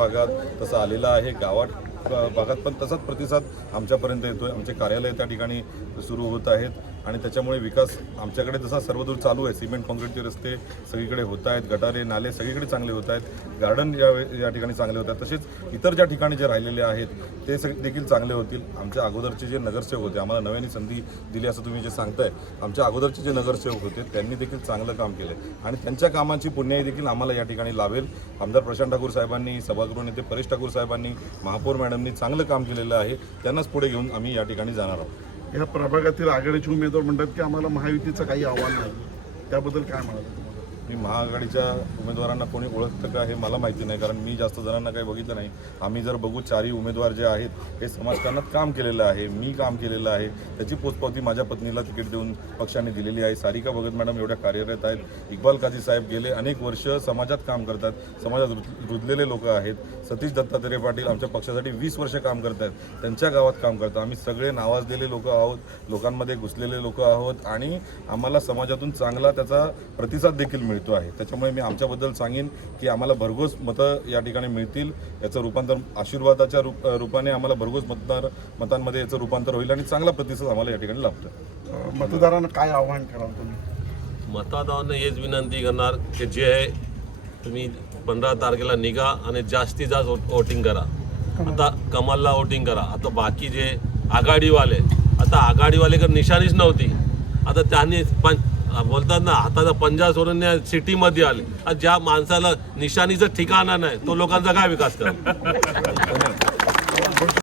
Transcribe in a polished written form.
भागात तसं आलेला आहे, गावात भागात पण तसाच प्रतिसाद आमच्यापर्यंत येतोय। आमचे कार्यालय त्या ठिकाणी सुरू होत आहेत आणि त्याच्यामुळे विकास आमच्याकडे जसा सर्वदूर चालू आहे। सिमेंट काँक्रीटचे रस्ते सगळीकडे होत आहेत, गटारे नाले सगळीकडे चांगले होत आहेत, गार्डन या ठिकाणी चांगले होत आहेत, तसेच इतर ज्या ठिकाणी जे राहिलेले आहेत ते देखील चांगले होतील। आमच्या अगोदरचे जे नगरसेवक होते, आम्हाला नव्याने संधी दिली असं तुम्ही जे सांगताय, आमच्या अगोदरचे जे नगरसेवक होते त्यांनी देखील चांगलं काम केलं आणि त्यांच्या कामाची पुण्याई देखील आम्हाला या ठिकाणी लाभेल। आमदार प्रशांत ठाकूर साहेबांनी, सभागृह नेते परेश ठाकूर साहेबांनी, महापौर मॅडमनी चांगलं काम केलेलं आहे, त्यांनाच पुढे घेऊन आम्ही या ठिकाणी जाणार आहोत। या प्रभागातील आघाडीचे उमेदवार म्हणतात की आम्हाला महायुतीचं काही आव्हान नाही, त्याबद्दल काय म्हणाल? मी महाआघाडीच्या उमेदवारांना कोणी ओळखतं का हे मला माहिती नाही, कारण मी जास्त जणांना काही बघितलं नाही। आम्ही जर बघू, चारही उमेदवार जे आहेत हे समाजकारणात काम केलेलं आहे, मी काम केलेलं आहे, त्याची पोचपावती माझ्या पत्नीला तिकीट देऊन पक्षाने दिलेली आहे। सारिका भगत मॅडम एवढ्या कार्यरत आहेत, इक्बाल काझी साहेब गेले अनेक वर्ष समाजात काम करतात, समाजात रुजलेले लोक आहेत। सतीश दत्तात्रय पाटील आमच्या पक्षासाठी 20 वर्ष काम करत आहेत, त्यांच्या गावात काम करतात। आम्ही सगळे नावाजलेले लोक आहोत, लोकांमध्ये घुसलेले लोक आहोत आणि आम्हाला समाजातून चांगला त्याचा प्रतिसाद देखील मिळतो आहे। त्याच्यामुळे मी आमच्याबद्दल सांगेन की आम्हाला भरघोस मतं या ठिकाणी मिळतील, याचं रूपांतर आशीर्वादाच्या रूपाने आम्हाला भरघोस मतांमध्ये याचं रूपांतर होईल आणि चांगला प्रतिसाद आम्हाला या ठिकाणी लाभतो। मतदारांना काय आव्हान कराल तुम्ही? मतदारांना हेच विनंती करणार की जे आहे तुम्ही 15 तारखेला निघा आणि जास्तीत जास्त वोटिंग करा। आता कमलला वोटिंग करा। आता बाकी जे आघाडीवाले, आता आघाडीवालेकडे निशाणीच नव्हती, आता त्यांनी बोलतात ना हाताचा पंजा सोडून सिटीमध्ये आले। ज्या माणसाला निशाणीचं ठिकाणा नाही तो लोकांचा काय विकास करा।